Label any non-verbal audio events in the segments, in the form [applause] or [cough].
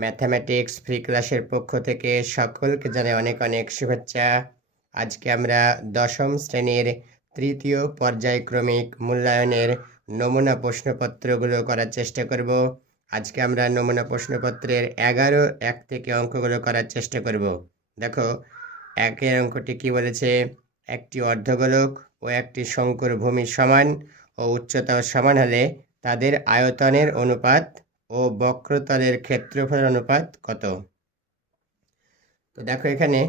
Mathematics free ক্লাসের পক্ষ থেকে সকলকে জানাই অনেক অনেক শুভেচ্ছা। আজকে আমরা দশম শ্রেণির তৃতীয় পর্যায়ক্রমিক মূল্যায়নের নমুনা প্রশ্নপত্রগুলো করার চেষ্টা করব। আজকে আমরা নমুনা প্রশ্নপত্রের এগারো এক থেকে অঙ্কগুলো করার চেষ্টা করব। দেখো, একের অঙ্কটি কি বলেছে? একটি অর্ধগোলক ও একটি শঙ্কুর ভূমি সমান ও উচ্চতাও সমান হলে তাদের আয়তনের অনুপাত ও বক্রতলের ক্ষেত্রফলের অনুপাত কত? তো দেখো এখানে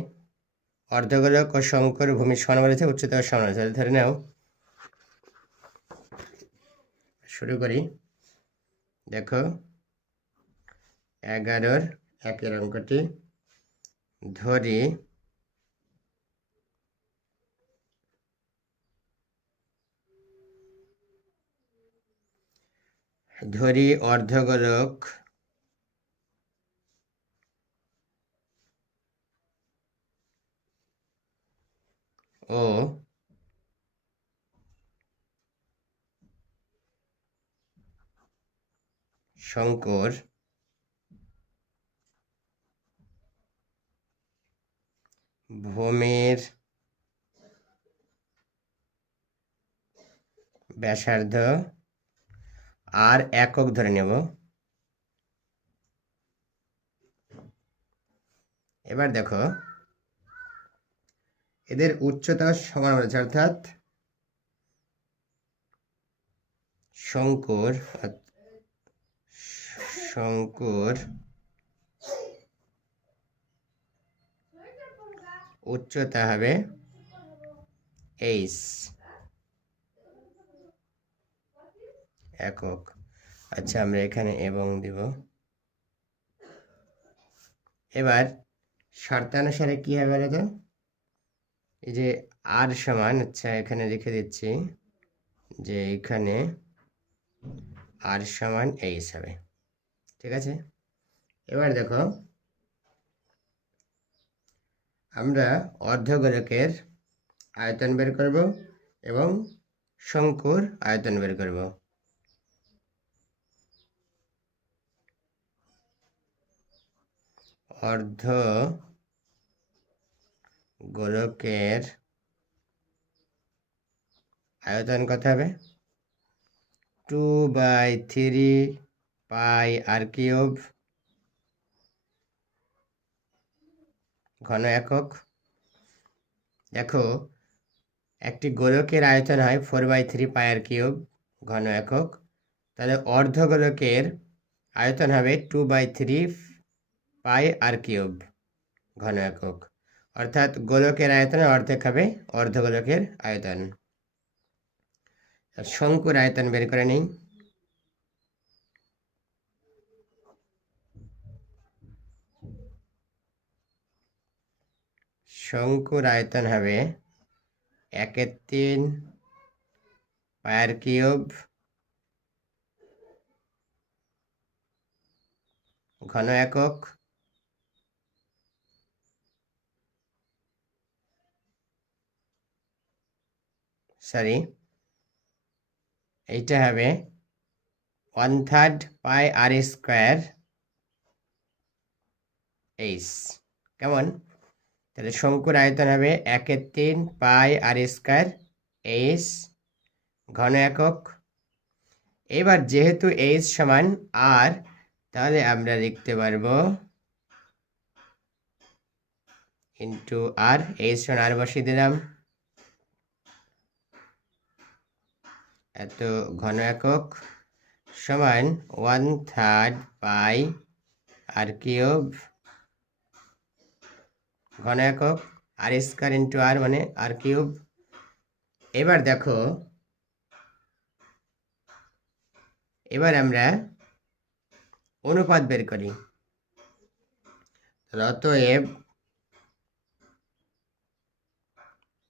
অর্ধগোলক ও শঙ্কর ভূমি সমান বলেছে উচ্চতা ও সমান তাহলে ধরে নাও, শুরু করি। দেখো, এগারোর একের অঙ্কটি ধরি ধরি অর্ধগোলক ও শঙ্কর ভূমির ব্যাসার্ধ আর একক ধরে নেব। এবার দেখো, এদের উচ্চতা সমান বলেছে অর্থাৎ শঙ্কর শঙ্কর উচ্চতা হবে এইচ একক। আচ্ছা আমরা এখানে এবং দিব। এবার শর্তানুসারে কি হবে বলো তো? এই যে আর সমান আচ্ছা এখানে লিখে দিচ্ছি যে এখানে আর সমান এই হবে। ঠিক আছে? এবার দেখো, আমরা অর্ধগোলকের আয়তন বের করব এবং শঙ্কুর আয়তন বের করব। অর্ধ গোলকের আয়তন কত হবে? Two by three pi r cube ঘন একক। দেখো, একটি গোলকের আয়তন হয় four by three pi r cube ঘন একক। তাহলে অর্ধ গোলকের আয়তন হবে two by three pi r cube ঘন একক। অর্থাৎ গোলকের আয়তনের অর্ধেক হবে অর্ধগোলকের আয়তন। শঙ্কুর আয়তন বের করে নিই। শঙ্কুর আয়তন হবে একের তিন পায়ের কিউব ঘন একক সরি এইটা হবে one third pi r square h কেমন? তাহলে শঙ্কুর আয়তন হবে একের তিন পাই আর স্কোয়ার এইচ ঘন একক। এবার যেহেতু এইচ সমান আর তাহলে আমরা লিখতে পারব ইন্টু আর এইচ সমান আর বসিয়ে দিলাম। এত ঘন একক সমান one third pi r cube ঘন একক আর স্কোয়ার ইন্টু আর মানে আর কিউব এবার দেখো, এবার আমরা অনুপাত বের করি। অতএব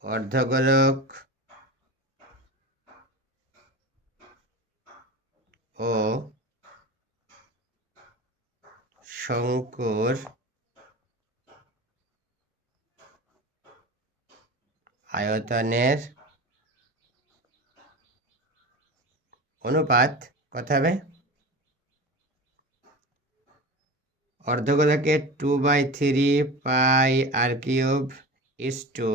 অর্ধগোলক ও শঙ্কর আয়তনের অনুপাত কত হবে অর্ধগোলকে two by three pi r cube is to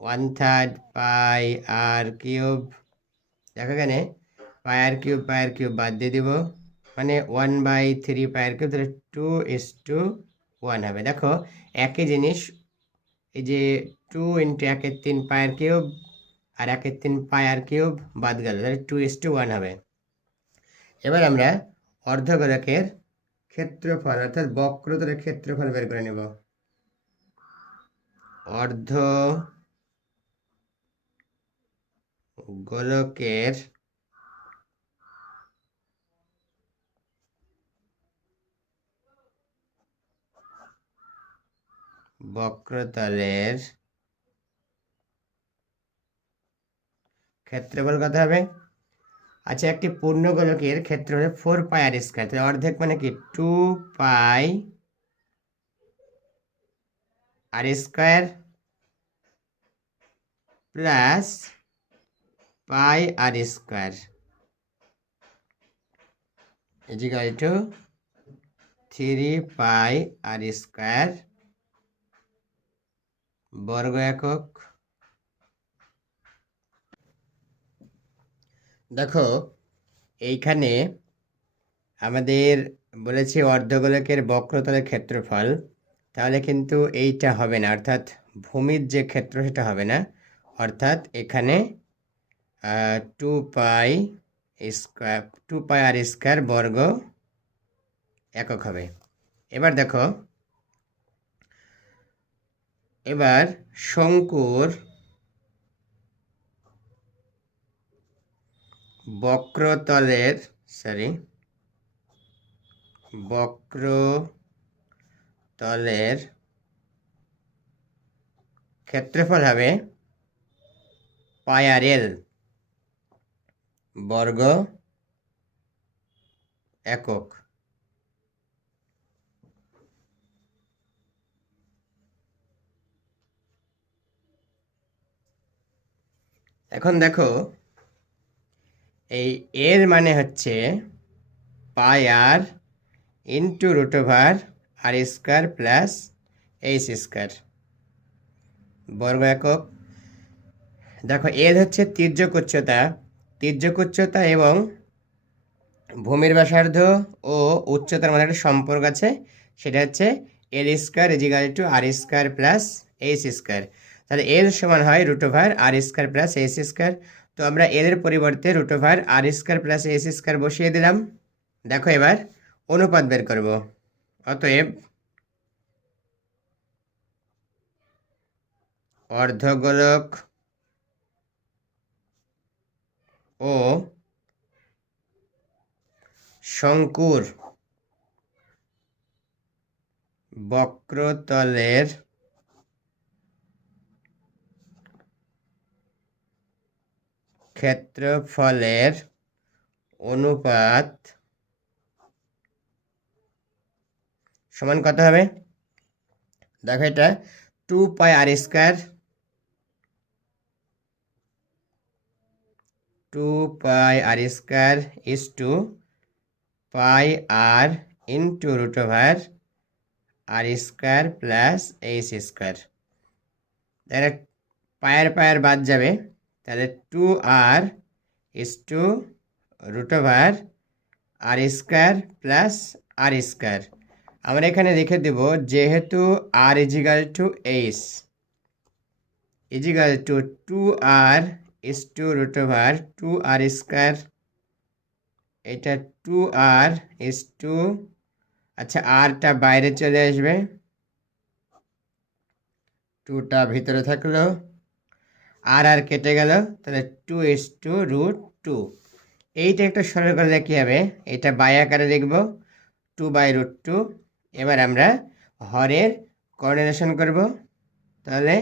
one third pi r cube দেখো এখানে পাই আর কিউব পাই আর কিউব বাদ দিয়ে দিব। মানে one by three pi r cube, তাহলে টু ইস টু ওয়ান হবে। দেখো, একই জিনিস, এই যে টু ইন্টু একের তিন পাই আর কিউব আর একের তিন পাই আর কিউব বাদ গেল, তাহলে টু ইস টু ওয়ান হবে। এবার আমরা অর্ধগোলকের ক্ষেত্রফল, অর্থাৎ বক্রতলের ক্ষেত্রফল বের করে নেব। অর্ধ গোলকের বক্রতলের ক্ষেত্রফল কত হবে? আচ্ছা একটি পূর্ণগোলকের ক্ষেত্র হলে ফোর পাই আর স্কোয়ার তাহলে অর্ধেক মানে কি? Two pi r square plus pi r square equal to three pi r square বর্গ একক। দেখো, এইখানে আমাদের বলেছি অর্ধগোলকের বক্রতলের ক্ষেত্রফল। তাহলে কিন্তু এইটা হবে না, অর্থাৎ ভূমির যে ক্ষেত্র সেটা হবে না। অর্থাৎ এখানে two pi square two pi r square বর্গ একক হবে। এবার দেখো এবার শঙ্কুর বক্রতলের সরি বক্রতলের ক্ষেত্রফল হবে পায়ারেল বর্গ একক। এখন দেখো, এই এর মানে হচ্ছে pi r into root over r square plus h square বর্গ একক। দেখো এল হচ্ছে তির্যক উচ্চতা তির্যক উচ্চতা এবং ভূমির ব্যাসার্ধ ও উচ্চতার মধ্যে একটা সম্পর্ক আছে। সেটা হচ্ছে l square equal to r square plus h square তাহলে এল সমান হয় root over r square plus h square. তো আমরা এর পরিবর্তে root over r square plus h square বসিয়ে দিলাম। দেখো এবার অনুপাত বের করব। অতএব অর্ধগোলক ও শঙ্কুর বক্রতলের ক্ষেত্রফলের অনুপাত সমান কত হবে? দেখো এটা two pi r square two pi r square is two pi r into root over r square plus h square পায়ের পায়ের বাদ যাবে। তাহলে two r is two root over r square plus r square আমরা এখানে রেখে দেব, যেহেতু r equal to h equal to two r is two root over two r square এটা টু আর ইস টু আচ্ছা আরটা বাইরে চলে আসবে। টুটা ভিতরে থাকল। আর আর কেটে গেল, তাহলে two is two root two এইটা একটু সরল করলে কী হবে এটা বাই আকারে লিখব টু বাই রুট টু এবার আমরা হরের কোঅর্ডিনেশন করব। তাহলে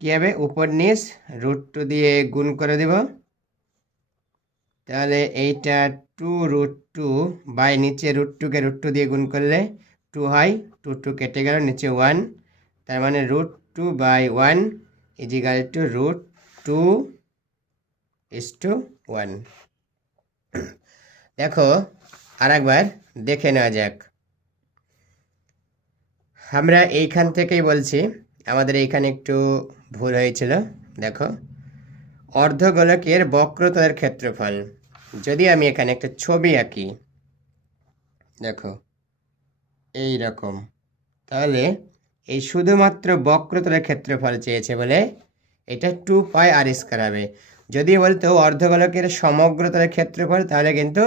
কী হবে? উপর নিচ রুট টু দিয়ে গুণ করে দেব। তাহলে এইটা টু রুট টু বাই নিচে রুট টুকে রুট টু দিয়ে গুণ করলে টু হয় টু টু কেটে গেল, নিচে ওয়ান তার মানে root two by one equal to root two is two one. [clears throat] দেখো আর একবার দেখে নেওয়া যাক। আমরা এইখান থেকেই বলছি, আমাদের এইখানে একটু ভুল হয়েছিল। দেখো, অর্ধগোলকের বক্রতলের ক্ষেত্রফল। যদি আমি এখানে একটা ছবি আঁকি, দেখো এই রকম তাহলে এই শুধুমাত্র বক্রতলের ক্ষেত্রফল চেয়েছে বলে এটা টু পাই আর স্কোয়ার হবে। যদি বলতো অর্ধগোলকের সমগ্রতলের ক্ষেত্রফল, তাহলে কিন্তু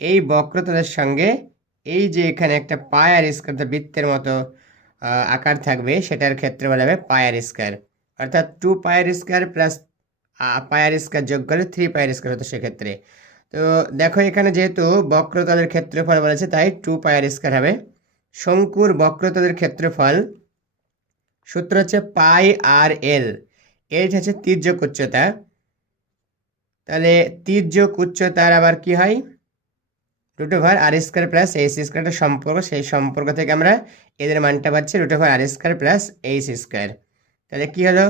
এই বক্রতলের সঙ্গে এই যে এখানে একটা পাই আর স্কোয়ার বৃত্তের মতো আকার থাকবে, সেটার ক্ষেত্রফল হবে পাই পায়ার স্কোয়ার অর্থাৎ two pi r square plus pi r square যোগ করলে থ্রি পায়ার স্কোয়ার হতো সেক্ষেত্রে। তো দেখো এখানে যেহেতু বক্রতলের ক্ষেত্রফল বলেছে, তাই টু পায়ার স্কোয়ার হবে। শঙ্কুর বক্রতলের ক্ষেত্রফল সূত্র হচ্ছে পাই আর এল এইটা হচ্ছে তির্যক উচ্চতা। তাহলে তির্যক উচ্চতার আবার কি হয়? Root over r square plus h স্কোয়ারটা সম্পর্ক, সেই সম্পর্ক থেকে আমরা এদের মানটা পাচ্ছি root over r square plus h square তাহলে কি হলো?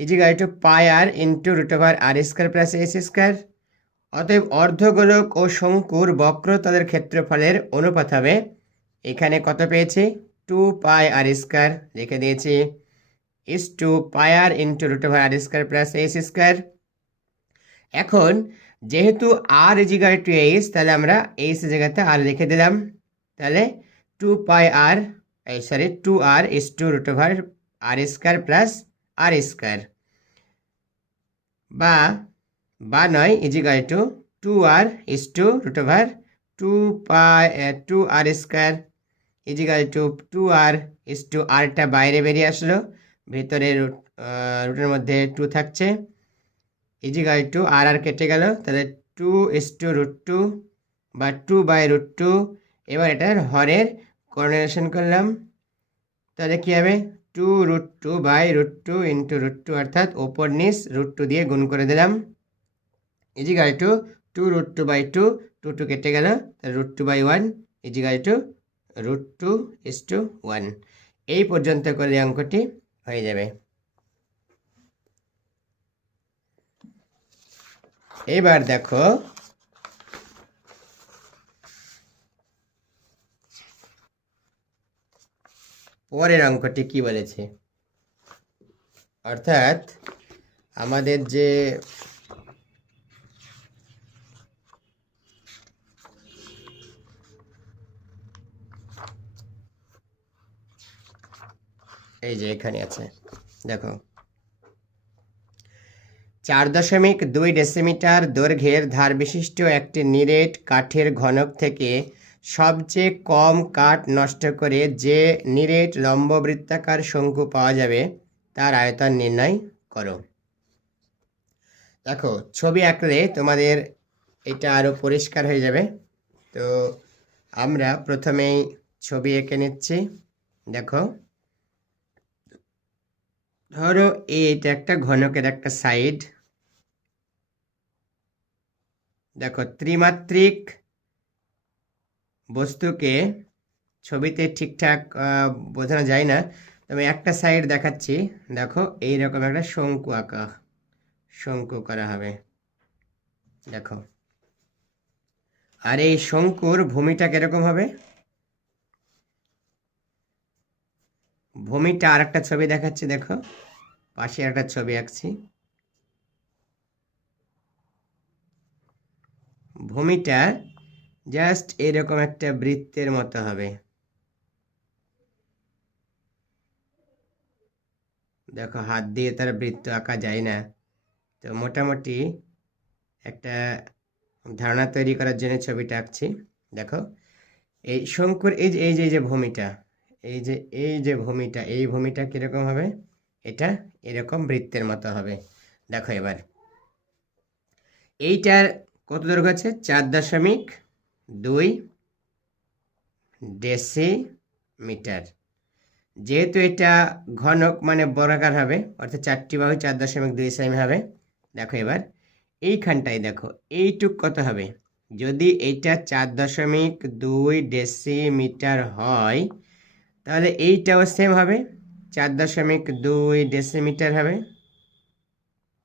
Equal to pi r into root over r square plus h square অতএব অর্ধগোলক ও শঙ্কুর বক্রতলের ক্ষেত্রফলের অনুপাত হবে। এখানে কত পেয়েছি? টু পাই আর স্কোয়ার লিখে দিয়েছি। Is two r into root over r square plus h square. এখন যেহেতু আর ইজিগাল টু এইচ তাহলে আমরা এইচ জায়গাতে আর লিখে দিলাম। তাহলে টু পাই আর, এই sorry two r is two root over r square plus r square. বা বা নয় equal to two r is two root over two pi two r square. Equal to two two r is two বাইরে বেরিয়ে আসলো। ভেতরে root রুটের মধ্যে two থাকছে। ইজিগাল টু আর আর কেটে গেল। তাহলে two is two root two বা টু বাই রুট টু এবার এটার হরের কোঅর্ডিনেশন করলাম। তাহলে কী হবে? Two root two by root two into root two অর্থাৎ ওপর নিস রুট টু দিয়ে গুণ করে দিলাম। Equal to two root two by two two two কেটে গেল। তাহলে root two by one equal to root two is two one এই পর্যন্ত করলে অঙ্কটি। হয়ে যাবে। এবার দেখো পরের অঙ্কটি কি বলেছে? অর্থাৎ আমাদের যে এই যে এখানে আছে, দেখো। চার দশমিক দুই ডেসিমিটার দৈর্ঘ্যের ধার বিশিষ্ট একটি নিরেট কাঠের ঘনক থেকে সবচেয়ে কম কাঠ নষ্ট করে যে নিরেট লম্ববৃত্তাকার শঙ্কু পাওয়া যাবে, তার আয়তন নির্ণয় করো। দেখো, ছবি আঁকলে তোমাদের এটা আরও পরিষ্কার হয়ে যাবে। তো আমরা প্রথমেই ছবি এঁকে নিচ্ছি, দেখো। ধরো এই এটা একটা ঘনকের একটা সাইড দেখো, ত্রিমাত্রিক বস্তুকে ছবিতে ঠিকঠাক বোঝানো যায় না। তবে একটা সাইড দেখাচ্ছি। দেখো, এইরকম একটা শঙ্কু আঁকা। শঙ্কু করা হবে। দেখো। আর এই শঙ্কুর ভূমিটা কীরকম হবে? ভূমিটা আর একটা ছবি দেখাচ্ছি, দেখো। পাশে একটা ছবি আঁকছি। ভূমিটা জাস্ট এরকম একটা বৃত্তের মতো হবে। দেখো, হাত দিয়ে তার বৃত্ত আঁকা যায় না। তো মোটামুটি একটা ধারণা তৈরি করার জন্য ছবিটা আঁকছি। দেখো, এই শঙ্কুর এই যে এই যে ভূমিটা এই যে এই যে ভূমিটা, এই ভূমিটা কীরকম হবে? এটা এরকম বৃত্তের মতো হবে। দেখো এবার। এইটার কত দৈর্ঘ্য আছে? চার দশমিক দুই ডেসিমিটার। যেহেতু এটা ঘনক মানে বর্গাকার হবে, অর্থাৎ চারটি বাহু চার দশমিক দুই সেমি হবে, দেখো এবার। এইখানটায় দেখো, এইটুক কত হবে? যদি এটা চার দশমিক দুই ডেসিমিটার হয় তাহলে এইটাও সেম হবে। চার দশমিক দুই ডেসিমিটার হবে।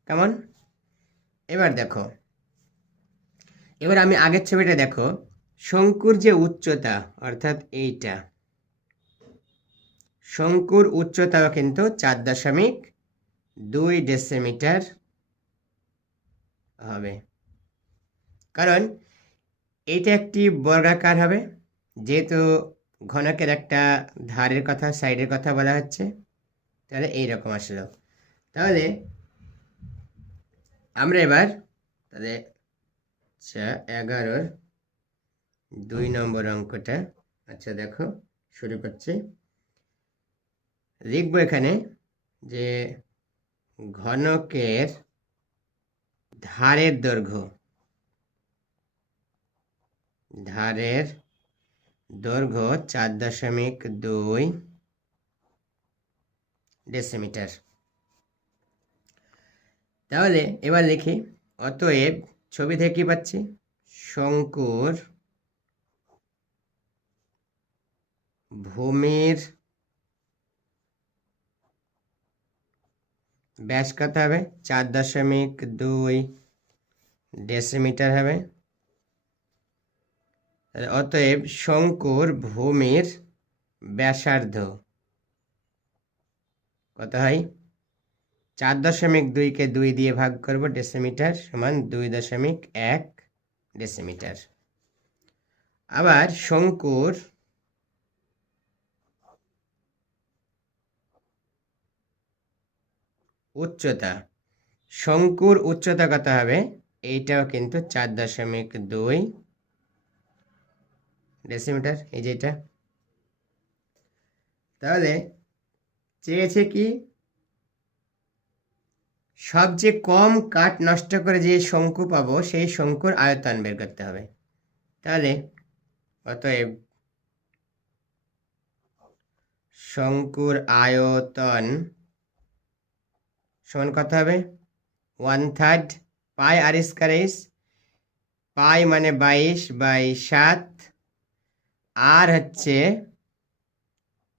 কেমন? এবার দেখো। এবার আমি আগের ছবিটা দেখো। শঙ্কুর যে উচ্চতা, অর্থাৎ এইটা, শঙ্কুর উচ্চতাও কিন্তু চার দশমিক দুই ডেসিমিটার হবে। কারণ এটা একটি বর্গাকার হবে। যেহেতু ঘনকের একটা ধারের কথা, সাইডের কথা বলা হচ্ছে। তাহলে এইরকম আসলো। তাহলে আমরা এবার তাহলে আচ্ছা এগারোর দুই নম্বর অঙ্কটা আচ্ছা দেখো, শুরু করছি। লিখব এখানে যে ঘনকের ধারের দৈর্ঘ্য, ধারের দৈর্ঘ্য চার দশমিক দুই ডেসিমিটার তাহলে এবার লিখি, অতএব ছবি থেকে কি পাচ্ছি? শঙ্কুর ভূমির ব্যাস কত হবে? চার দশমিক দুই ডেসিমিটার হবে। অতএব শঙ্কুর ভূমির ব্যাসার্ধ। কত হয়? চার দশমিক দুইকে দুই দিয়ে ভাগ করব ডেসিমিটার সমান দুই দশমিক এক ডেসিমিটার। আবার শঙ্কুর উচ্চতা। শঙ্কুর উচ্চতা কত হবে? এইটাও কিন্তু চার দশমিক দুই ডেসিমিটার এই যেটা তাহলে চেয়েছে কি? সবচেয়ে কম কাঠ নষ্ট করে যে শঙ্কু পাবো, সেই শঙ্কুর আয়তন বের করতে হবে। তাহলে অতএব শঙ্কুর আয়তন সমান কত হবে? One third pi r square s pi মানে বাইশ বাই সাত আর হচ্ছে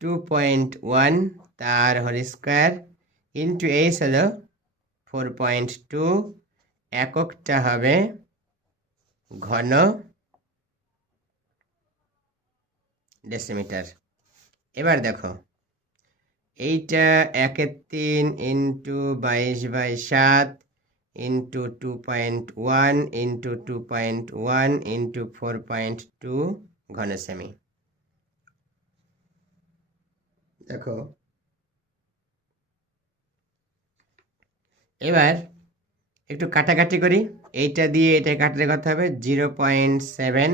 টু পয়েন্ট ওয়ান তার হোল স্কোয়ার ইন্টু এইস হলো ফোর পয়েন্ট টু এককটা হবে ঘন ডেসিমিটার এবার দেখো, এইটা একের তিন ইন্টু বাইশ বাই সাত into two point one into two point one into four point two ঘন সেমি দেখো। এবার একটু কাটাকাটি করি। এইটা দিয়ে এটা কাটলে কত হবে? Zero point seven.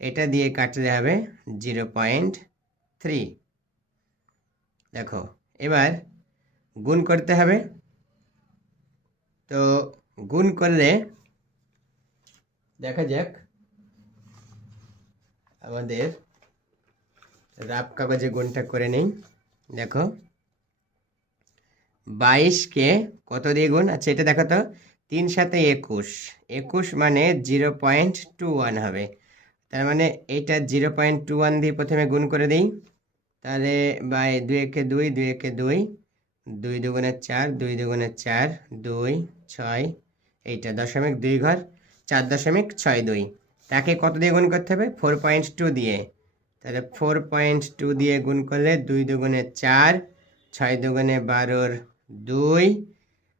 এটা দিয়ে কাটলে হবে জিরো পয়েন্ট থ্রি। দেখো, এবার গুণ করতে হবে। তো গুণ করলে দেখা যাক আমাদের রাব কাগজে গুণটা করে নেই। দেখো। বাইশকে কত দিয়ে গুণ? আচ্ছা এটা দেখো তো। তিন সাথে একুশ। একুশ মানে জিরো পয়েন্ট টু ওয়ান হবে। তার মানে এইটা জিরো পয়েন্ট টু ওয়ান দিয়ে প্রথমে গুণ করে দিই। তাহলে বাই দুই একে দুই দুই একে দুই দুই দুগুণে চার, দুই দুগুণে চার, দুই, ছয়, এইটা দশমিক দুই ঘর, চার দশমিক ছয় দুই। তাকে কত দিয়ে গুণ করতে হবে? ফোর পয়েন্ট টু দিয়ে। তাহলে ফোর পয়েন্ট টু দিয়ে গুণ করলে দুই দুগুণে চার, ছয় দুগুণে বারোর দুই,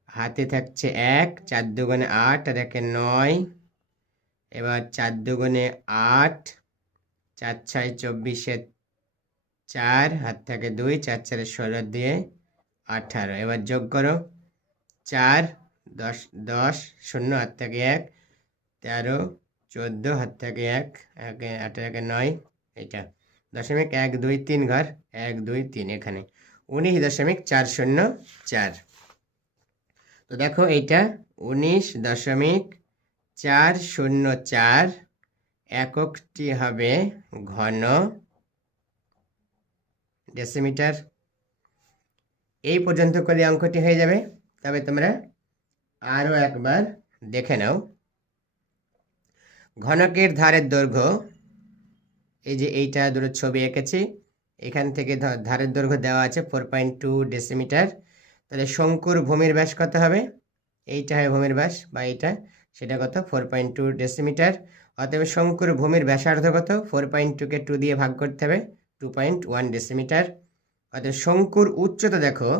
হাতে থাকছে এক, চার দুগুণে আট, আর একে নয়, এবার চার দুগুণে আট, চার ছয় চব্বিশে চার, হাত থেকে দুই, চার চারে ষোলো দিয়ে আঠারো, এবার যোগ করো। চার, দশ দশ, শূন্য, হাত থেকে এক, তেরো চোদ্দ হাত থেকে এক, একে আটের একে নয় এটা দশমিক এক দুই তিন ঘর, এক দুই তিন এখানে। উনিশ দশমিক চার শূন্য চার। তো দেখো এইটা, উনিশ দশমিক চার শূন্য চার এককটি হবে ঘন ডেসিমিটার এই পর্যন্ত করলে অঙ্কটি হয়ে যাবে, তবে তোমরা আরও একবার দেখে নাও। ঘনকের ধারের দৈর্ঘ্য, এই যে এইটা দুটো ছবি এঁকেছি, এখান থেকে ধারের দৈর্ঘ্য দেওয়া আছে ফোর পয়েন্ট টু ডেসিমিটার তাহলে শঙ্কুর ভূমির ব্যাস কত হবে? এইটা হয় ভূমির ব্যাস বা এইটা, সেটা কত? ফোর পয়েন্ট টু ডেসিমিটার অতএব শঙ্কুর ভূমির ব্যাসার্ধ কত? ফোর পয়েন্ট টুকে টু দিয়ে ভাগ করতে হবে টু পয়েন্ট ওয়ান ডেসিমিটার অতএব শঙ্কুর উচ্চতা দেখো,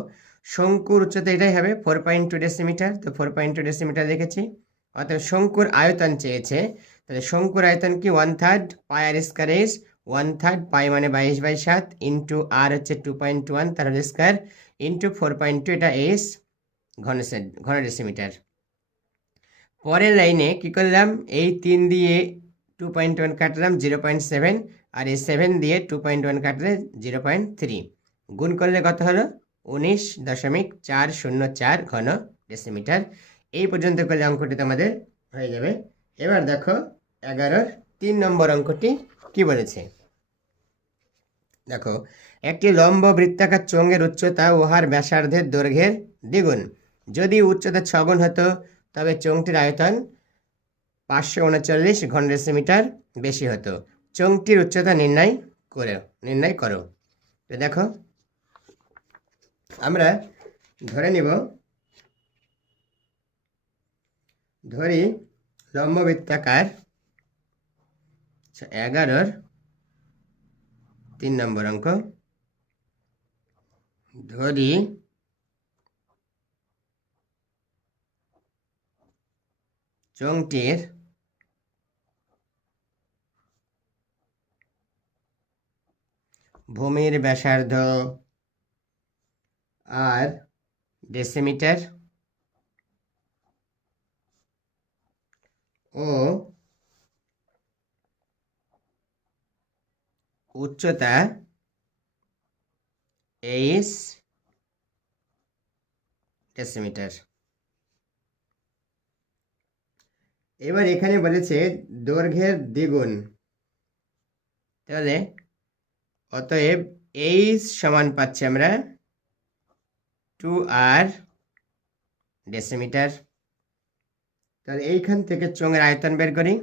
শঙ্কুর উচ্চতা এটাই হবে ফোর পয়েন্ট টু ডেসিমিটার তো ফোর পয়েন্ট টু ডেসিমিটার দেখেছি অর্থাৎ শঙ্কুর আয়তন চেয়েছে তাহলে শঙ্কুর আয়তন কি? One third pi r square s one third pi মানে বাইশ বাই সাত ইন্টু আর হচ্ছে টু পয়েন্ট ওয়ান তার square into four point two এটা এস ঘন ঘন ডেসিমিটার পরের লাইনে কি করলাম? এই তিন দিয়ে টু পয়েন্ট ওয়ান কাটলাম জিরো পয়েন্ট সেভেন আর এই সেভেন দিয়ে টু পয়েন্ট ওয়ান কাটলে জিরো পয়েন্ট থ্রি গুণ করলে কত হলো? উনিশ দশমিক চার শূন্য চার ঘন ডেসিমিটার এই পর্যন্ত করলে অঙ্কটি তোমাদের হয়ে যাবে। এবার দেখো এগারোর তিন নম্বর অঙ্কটি কি বলেছে? দেখো, একটি লম্ব বৃত্তাকার চোঙের উচ্চতা উহার ব্যাসার্ধের দৈর্ঘ্যের দ্বিগুণ। যদি উচ্চতা ছগুণ হতো, তবে চোঙটির আয়তন পাঁচশো উনচল্লিশ ঘন ডেসিমিটার বেশি হতো। চোঙটির উচ্চতা নির্ণয় করে, নির্ণয় করো। তো দেখো, আমরা ধরে নিব, ধরি লম্ব বৃত্তাকার আচ্ছা, এগারোর তিন নম্বর অঙ্ক ধরি চংটির ভূমির ব্যাসার্ধ আর ডেসিমিটার ও উচ্চতা এইস ডেসিমিটার এবার এখানে বলেছে দৈর্ঘ্যের দ্বিগুণ। তাহলে অতএব এইচ সমান পাচ্ছি আমরা টু আর ডেসিমিটার তাহলে এইখান থেকে চোঙের আয়তন বের করি।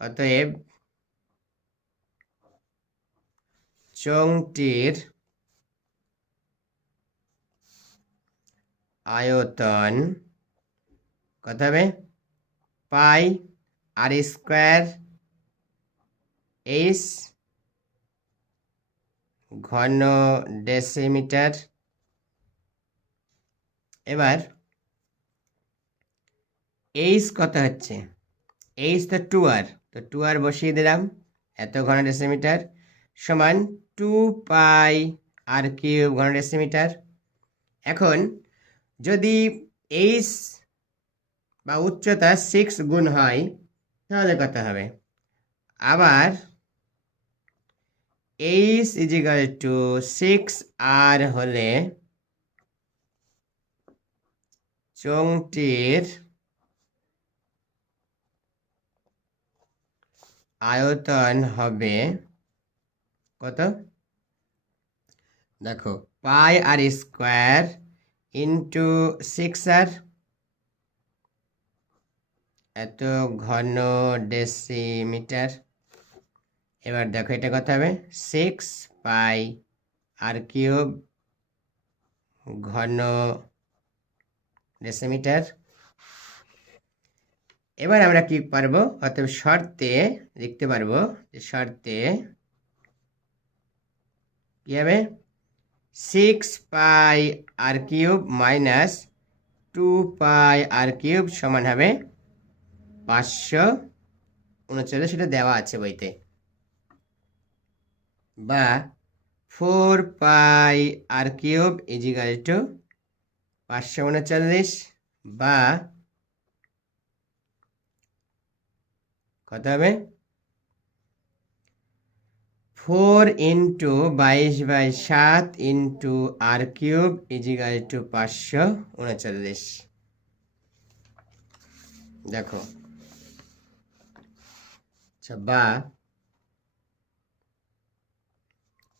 অতএব চোঙটির আয়তন কত হবে? পাই আর স্কোয়ার এইচ ঘন ডেসিমিটার। এবার এইচ কত হচ্ছে? এইচ তো টু আর তো টু আর বসিয়ে দিলাম, এত ঘন ডেসিমিটার সমান টু পাই আর কিউব ঘন ডেসিমিটার এখন, যদি এইচ বা উচ্চতা সিক্স গুণ হয়, তাহলে কত হবে? আবার H is equal to six r হলে চোঙটির আয়তন হবে কত? দেখো, pi r square into six r এত ঘন ডেসিমিটার। এবার দেখো এটা কত হবে? সিক্স পাই আর কিউব ঘন ডেসিমিটার। এবার আমরা কি পারব? অতএব শর্তে লিখতে পারব যে শর্তে কি হবে six pi r cube minus two pi r cube সমান হবে পাঁচশো উনচল্লিশ। সেটা দেওয়া আছে বইতে। বা four pi r cube equal to পাঁচশো উনচল্লিশ বা কত হবে? ফোর ইন্টু বাইশ বাই সাত into r cube equal to পাঁচশো উনচল্লিশ। দেখো। আচ্ছা বা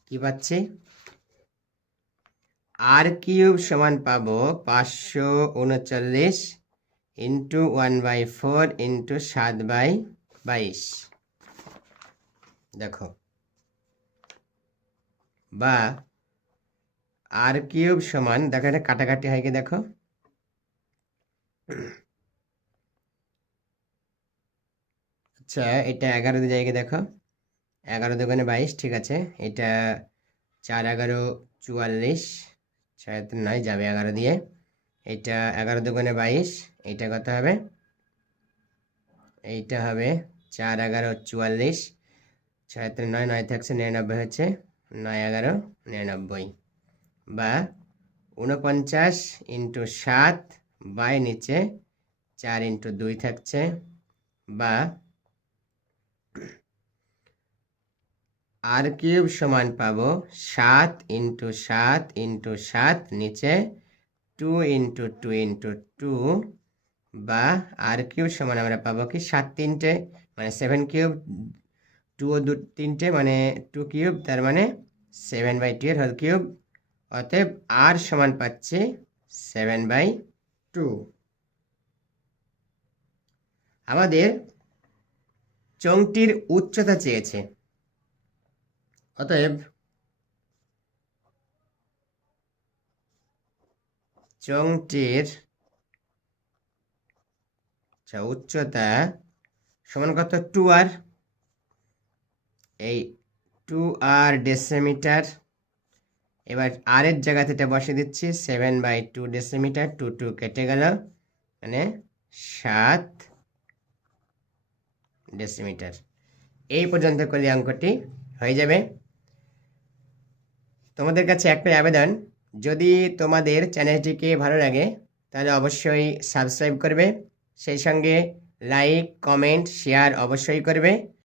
কি পাচ্ছি? আর কিউব সমান পাবো পাঁচশো উনচল্লিশ into one by four into সাত বাই বাইশ। দেখো। বা আর কিউব সমান, দেখো এটা কাটাকাটি হয় কি দেখো? আচ্ছা এটা এগারো দিয়ে জায়গায় দেখো? এগারো দোকানে বাইশ, ঠিক আছে। এটা চার এগারো চুয়াল্লিশ, ছয় নয় যাবে এগারো দিয়ে। এটা এগারো দোকানে বাইশ এইটা কত হবে? এইটা হবে চার এগারো চুয়াল্লিশ, ছয় নয় নয় থাকছে নিরানব্বই হচ্ছে। নয় এগারো নিরানব্বই। বা উনপঞ্চাশ ইন্টু সাত বাই নিচে চার ইন্টু দুই থাকছে। বা আর কিউব সমান পাবো সাত ইন্টু সাত ইন্টু সাত নিচে two into two into two. বা আর কিউব সমান আমরা পাবো কি সাত তিনটে মানে সেভেন কিউব টু ও দু, তিনটে মানে টু কিউব তার মানে সেভেন বাই টু এর হোল কিউব অতএব আর সমান পাচ্ছি সেভেন বাই টু আমাদের চংটির উচ্চতা চেয়েছে। অতএব চংটির উচ্চতা সমান কত? টু আর এই টু আর ডেসিমিটার এবার আর এর জায়গাতে এটা বসে দিচ্ছি seven by two decimetre two two কেটে গেল মানে সাত ডেসিমিটার এই পর্যন্ত করলে অঙ্কটি হয়ে যাবে। তোমাদের কাছে একটাই আবেদন, যদি তোমাদের চ্যানেলটিকে ভালো লাগে, তাহলে অবশ্যই সাবস্ক্রাইব করবে, সেই সঙ্গে লাইক কমেন্ট শেয়ার অবশ্যই করবে।